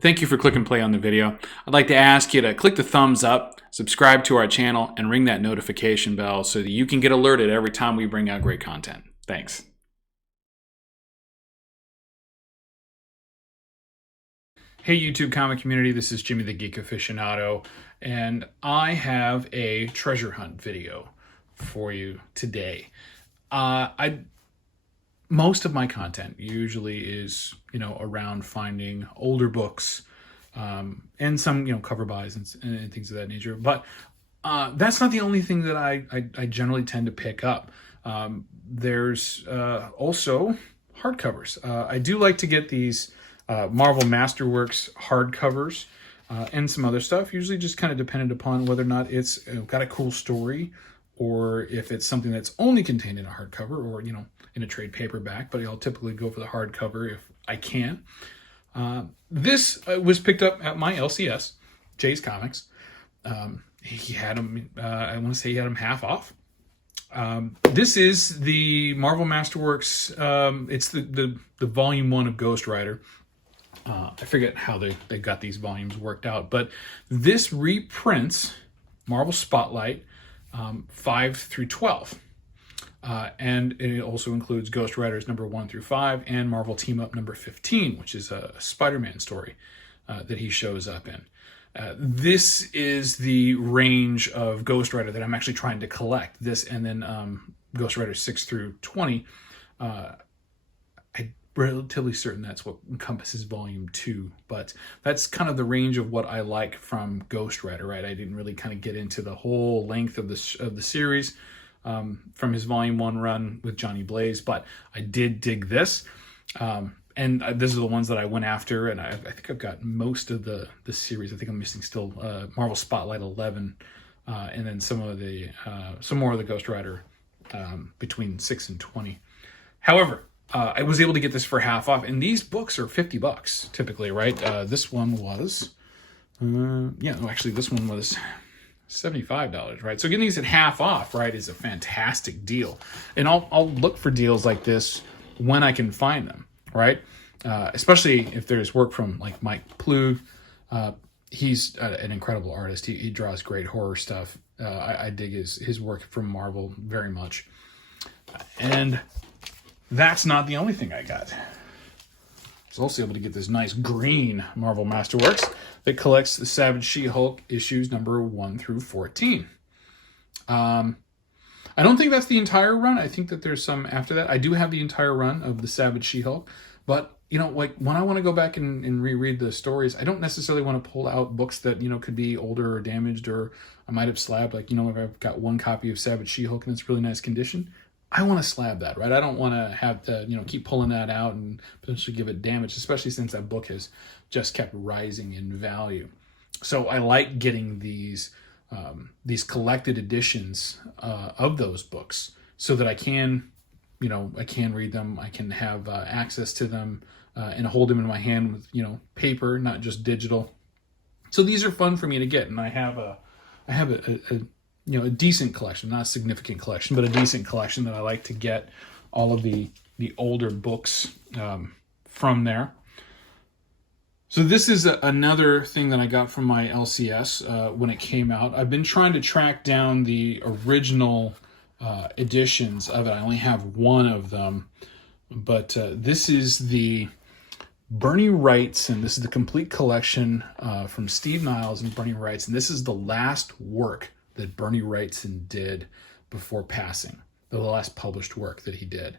Thank you for clicking play on the video. I'd like to ask you to click the thumbs up, subscribe to our channel, and ring that notification bell so that you can get alerted every time we bring out great content. Thanks. Hey YouTube comic community, this is Jimmy the Geek Aficionado, and I have a treasure hunt video for you today. Most of my content usually is, around finding older books, and some, cover buys and things of that nature. But that's not the only thing that I generally tend to pick up. There's also hardcovers. I do like to get these Marvel Masterworks hardcovers and some other stuff, usually just kind of dependent upon whether or not it's got a cool story, or if it's something that's only contained in a hardcover or, in a trade paperback, but I'll typically go for the hardcover if I can. This was picked up at my LCS, Jay's Comics. He had them, I want to say he had them half off. This is the Marvel Masterworks, it's the volume 1 of Ghost Rider. I forget how they got these volumes worked out, but this reprints Marvel Spotlight 5 through 12. And it also includes Ghost Riders number 1 through 5 and Marvel Team Up number 15, which is a Spider-Man story that he shows up in. This is the range of Ghost Rider that I'm actually trying to collect. This and then Ghost Rider 6 through 20. I'm relatively certain that's what encompasses volume 2, but that's kind of the range of what I like from Ghost Rider, right? I didn't really kind of get into the whole length of the series from his volume 1 run with Johnny Blaze, but I did dig this. And these are the ones that I went after, and I think I've got most of the series. I think I'm missing still Marvel Spotlight 11, and then some more of the Ghost Rider between 6 and 20. However, I was able to get this for half off, and these books are $50 typically, right? This one was, this one was $75, right? So getting these at half off, right, is a fantastic deal. And I'll look for deals like this when I can find them, right? Especially if there's work from like Mike Ploog. He's an incredible artist. He draws great horror stuff. I dig his work from Marvel very much. And that's not the only thing I got. I was also able to get this nice green Marvel Masterworks that collects the Savage She-Hulk issues number 1 through 14. I don't think that's the entire run. I think that there's some after that. I do have the entire run of the Savage She-Hulk, but like when I want to go back and reread the stories, I don't necessarily want to pull out books that could be older or damaged, or I might have slabbed. Like if I've got one copy of Savage She-Hulk and it's really nice condition, I want to slab that, right? I don't want to have to, keep pulling that out and potentially give it damage, especially since that book has just kept rising in value. So I like getting these collected editions of those books so that I can, I can read them, I can have access to them and hold them in my hand with, paper, not just digital. So these are fun for me to get, and I have a decent collection, not a significant collection, but a decent collection that I like to get all of the older books from there. So this is another thing that I got from my LCS when it came out. I've been trying to track down the original editions of it. I only have one of them, but this is the Bernie Wright's, and this is the complete collection from Steve Niles and Bernie Wright's, and this is the last work that Bernie Wrightson did before passing, the last published work that he did.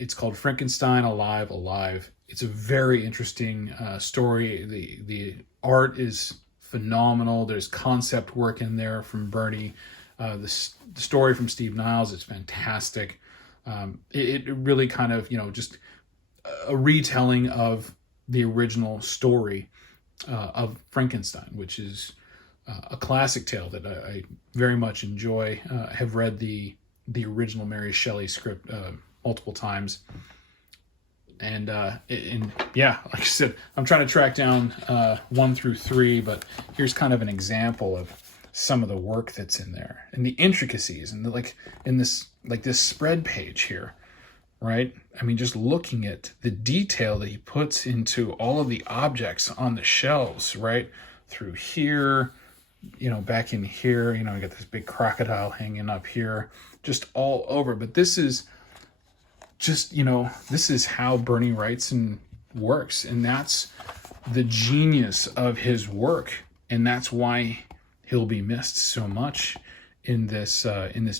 It's called Frankenstein Alive, Alive. It's a very interesting story. The art is phenomenal. There's concept work in there from Bernie. The story from Steve Niles is fantastic. It really kind of, just a retelling of the original story of Frankenstein, which is a classic tale that I very much enjoy. I have read the original Mary Shelley script multiple times. And yeah, like I said, I'm trying to track down 1 through 3, but here's kind of an example of some of the work that's in there and the intricacies, and in this spread page here. right? I mean, just looking at the detail that he puts into all of the objects on the shelves, right? Through here, back in here, I got this big crocodile hanging up here, just all over. But this is just, this is how Bernie Wrightson works. And that's the genius of his work. And that's why he'll be missed so much in this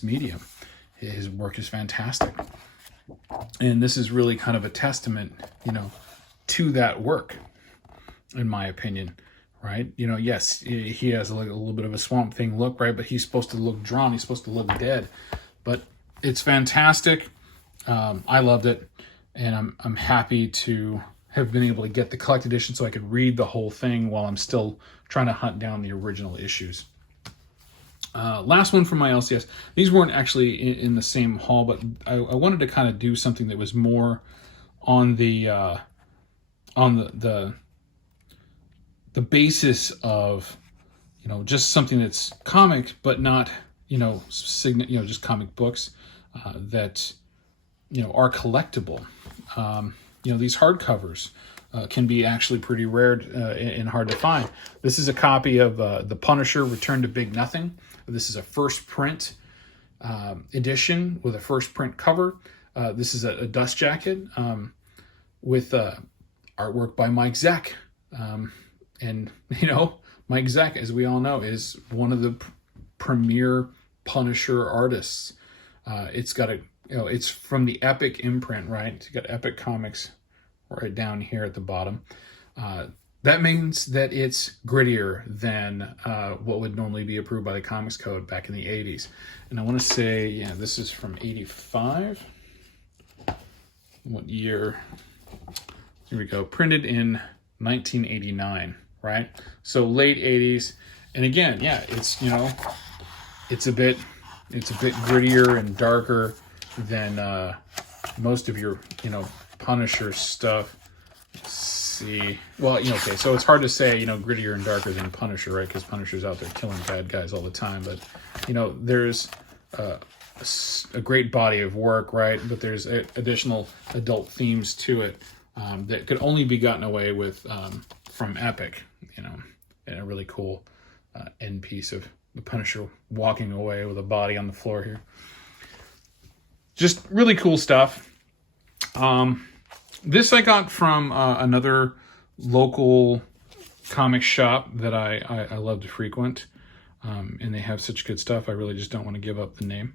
medium. His work is fantastic. And this is really kind of a testament, to that work, in my opinion, right? Yes, he has a little bit of a Swamp Thing look, right? But he's supposed to look drawn. He's supposed to look dead. But it's fantastic. I loved it. And I'm happy to have been able to get the collect edition so I could read the whole thing while I'm still trying to hunt down the original issues. Last one from my LCS. These weren't actually in the same haul, but I wanted to kind of do something that was more on the basis of just something that's comic, but not just comic books that are collectible. These hardcovers can be actually pretty rare and hard to find. This is a copy of The Punisher: Return to Big Nothing. This is a first print edition with a first print cover. This is a dust jacket with artwork by Mike Zeck. And, Mike Zeck, as we all know, is one of the premier Punisher artists. It's got it's from the Epic imprint, right? It's got Epic Comics right down here at the bottom. That means that it's grittier than what would normally be approved by the Comics Code back in the 80s. And I want to say, this is from 85. What year? Here we go. Printed in 1989, right? So late 80s. And again, it's, it's a bit grittier and darker than most of your, Punisher stuff. Let's see. Well, okay, so it's hard to say, grittier and darker than Punisher, right? Because Punisher's out there killing bad guys all the time. But, there's a great body of work, right? But there's additional adult themes to it that could only be gotten away with from Epic, and a really cool end piece of the Punisher walking away with a body on the floor here. Just really cool stuff. This I got from another local comic shop that I love to frequent. And they have such good stuff. I really just don't want to give up the name.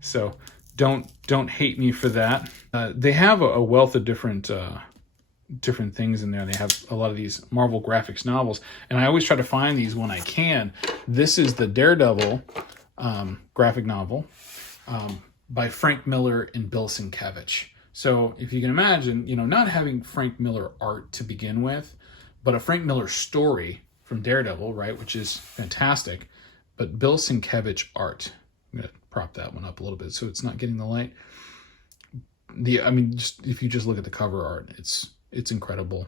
So don't hate me for that. They have a wealth of different things in there. They have a lot of these Marvel graphics novels, and I always try to find these when I can. This is the Daredevil graphic novel by Frank Miller and Bill Sienkiewicz. So if you can imagine, not having Frank Miller art to begin with, but a Frank Miller story from Daredevil, right, which is fantastic, but Bill Sienkiewicz art. I'm going to prop that one up a little bit so it's not getting the light. Just if you just look at the cover art, it's incredible.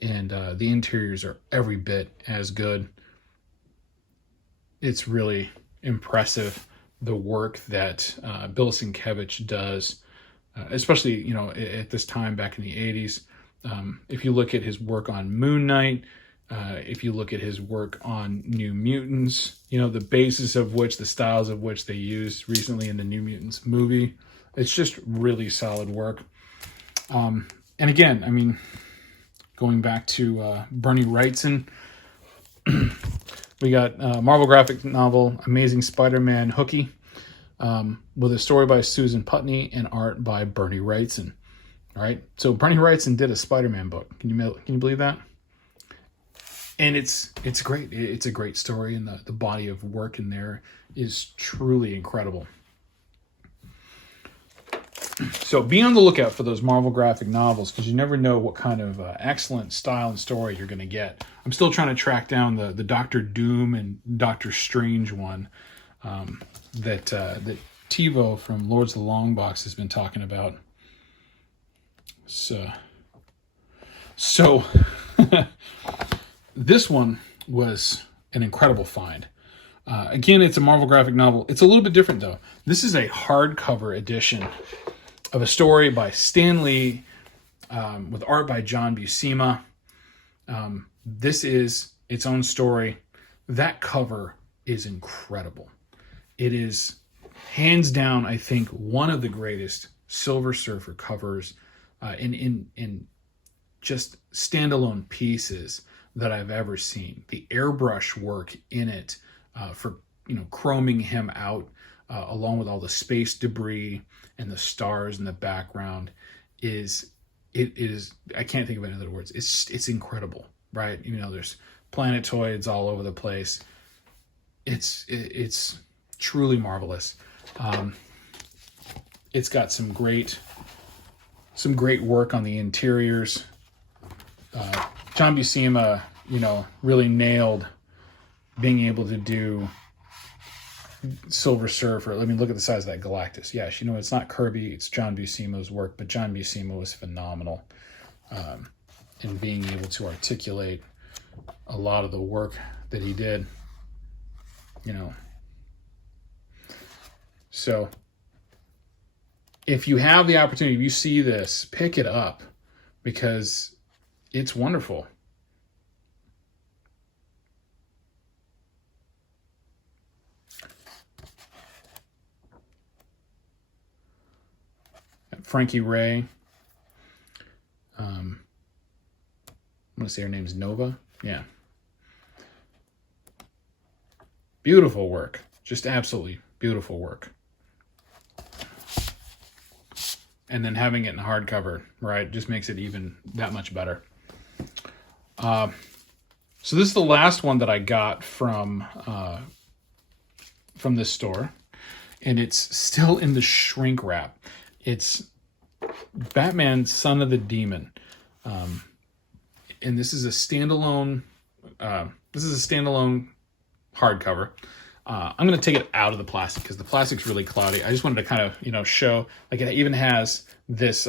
And the interiors are every bit as good. It's really impressive, the work that Bill Sienkiewicz does, especially, at this time back in the 80s. If you look at his work on Moon Knight, if you look at his work on New Mutants, the basis of which, the styles of which they used recently in the New Mutants movie, it's just really solid work. And again, going back to Bernie Wrightson, we got Marvel graphic novel Amazing Spider-Man Hooky, with a story by Susan Putney and art by Bernie Wrightson. All right, so Bernie Wrightson did a Spider-Man book. Can you believe that? And it's great. It's a great story, and the body of work in there is truly incredible. So be on the lookout for those Marvel graphic novels, because you never know what kind of excellent style and story you're going to get. I'm still trying to track down the Doctor Doom and Doctor Strange one that TiVo from Lords of the Long Box has been talking about. So this one was an incredible find. Again, it's a Marvel graphic novel. It's a little bit different, though. This is a hardcover edition of a story by Stan Lee, with art by John Buscema. This is its own story. That cover is incredible. It is hands down, I think, one of the greatest Silver Surfer covers in just standalone pieces that I've ever seen. The airbrush work in it for chroming him out, along with all the space debris and the stars in the background, is I can't think of any other words. It's incredible, right? There's planetoids all over the place. It's truly marvelous. It's got some great work on the interiors. John Buscema, really nailed being able to do Silver Surfer. I mean, look at the size of that Galactus. Yes, it's not Kirby, it's John Buscema's work, but John Buscema was phenomenal in being able to articulate a lot of the work that he did. So if you have the opportunity, if you see this, pick it up, because it's wonderful. Frankie Ray. I'm going to say her name's Nova. Yeah. Beautiful work. Just absolutely beautiful work. And then having it in hardcover, right, just makes it even that much better. So this is the last one that I got from this store, and it's still in the shrink wrap. It's Batman: Son of the Demon, and this is a standalone. Hardcover. I'm going to take it out of the plastic because the plastic's really cloudy. I just wanted to kind of, show, like, it even has this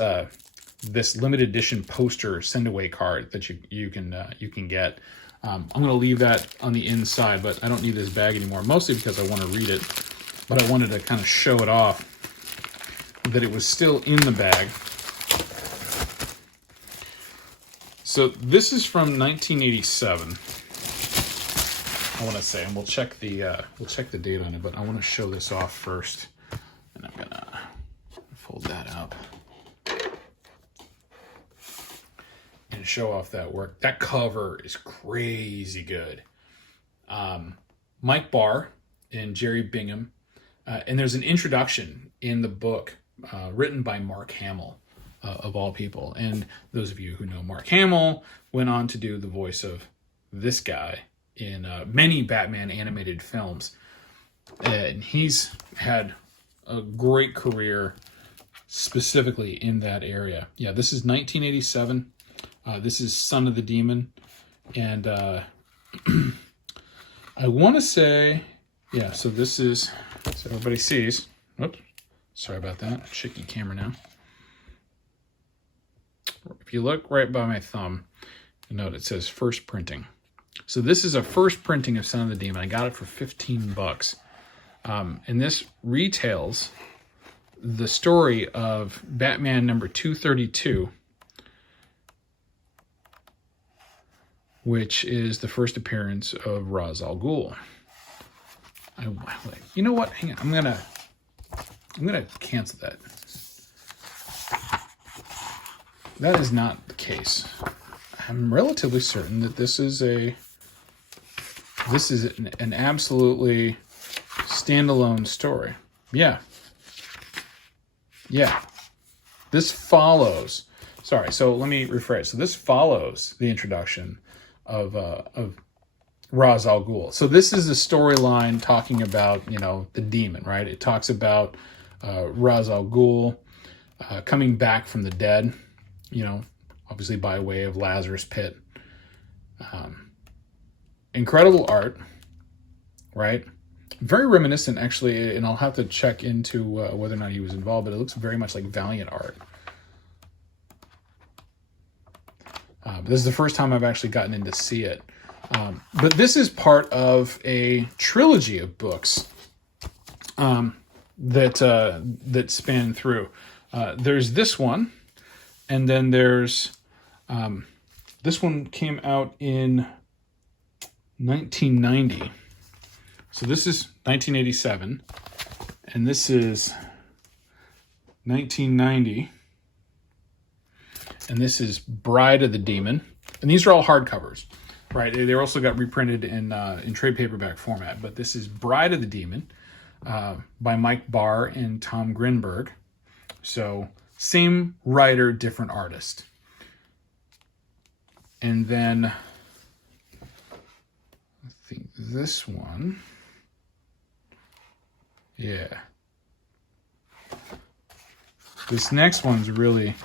this limited edition poster send away card that you can get. I'm going to leave that on the inside, but I don't need this bag anymore, mostly because I want to read it. But I wanted to kind of show it off that it was still in the bag. So this is from 1987. I want to say, and we'll check the date on it, but I want to show this off first, and I'm gonna fold that up and show off that work. That cover is crazy good. Mike Barr and Jerry Bingham, and there's an introduction in the book written by Mark Hamill, of all people. And those of you who know Mark Hamill went on to do the voice of this guy in many Batman animated films. And he's had a great career specifically in that area. Yeah, this is 1987. This is Son of the Demon. And I want to say, yeah, so this is, so everybody sees. Oops, sorry about that. Shaky camera now. If you look right by my thumb, you note it says first printing. So this is a first printing of Son of the Demon. I got it for $15. And this retails the story of Batman number 232, which is the first appearance of Ra's al Ghul. You know what? Hang on. I'm gonna cancel that. That is not the case. I'm relatively certain that this is an absolutely standalone story. Yeah. This follows. Sorry. So let me rephrase. So this follows the introduction of Ra's al Ghul. So this is a storyline talking about, the demon, right? It talks about Ra's al Ghul coming back from the dead, obviously by way of Lazarus Pit. Incredible art, right? Very reminiscent, actually, and I'll have to check into whether or not he was involved, but it looks very much like Valiant art. This is the first time I've actually gotten in to see it. But this is part of a trilogy of books that span through. There's this one, and then there's this one came out in 1990. So this is 1987, and this is 1990, and this is Bride of the Demon. And these are all hardcovers, right? They also got reprinted in trade paperback format, but this is Bride of the Demon by Mike Barr and Tom Grinberg. So same writer, different artist. And then I think this one, yeah. This next one's really,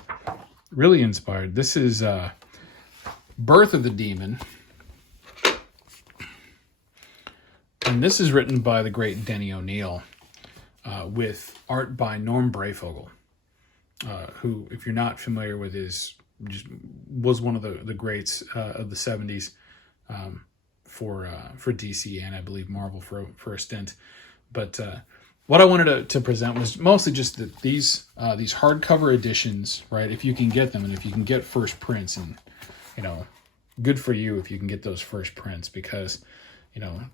really inspired. This is Birth of the Demon. And this is written by the great Denny O'Neil with art by Norm Breyfogle, who, if you're not familiar with just was one of the greats of the 70s for DC and I believe Marvel for a stint. But what I wanted to present was mostly just that these hardcover editions, right? If you can get them, and if you can get first prints, and good for you if you can get those first prints, because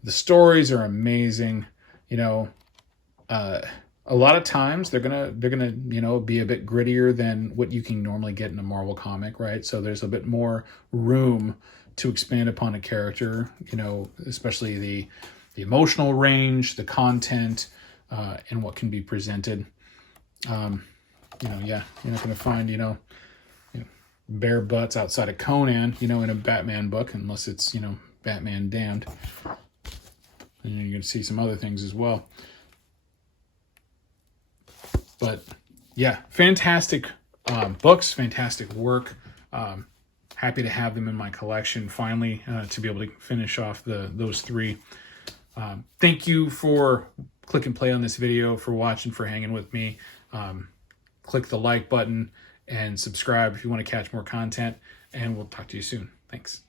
the stories are amazing. A lot of times they're gonna be a bit grittier than what you can normally get in a Marvel comic, right? So there's a bit more room to expand upon a character, especially the emotional range, the content, and what can be presented. You're not gonna find bare butts outside of Conan, in a Batman book, unless it's Batman Damned. And you're gonna see some other things as well. But yeah, fantastic books, fantastic work. Happy to have them in my collection finally, to be able to finish off those three. Thank you for click and play on this video, for watching, for hanging with me. Click the like button and subscribe if you want to catch more content, and we'll talk to you soon. Thanks.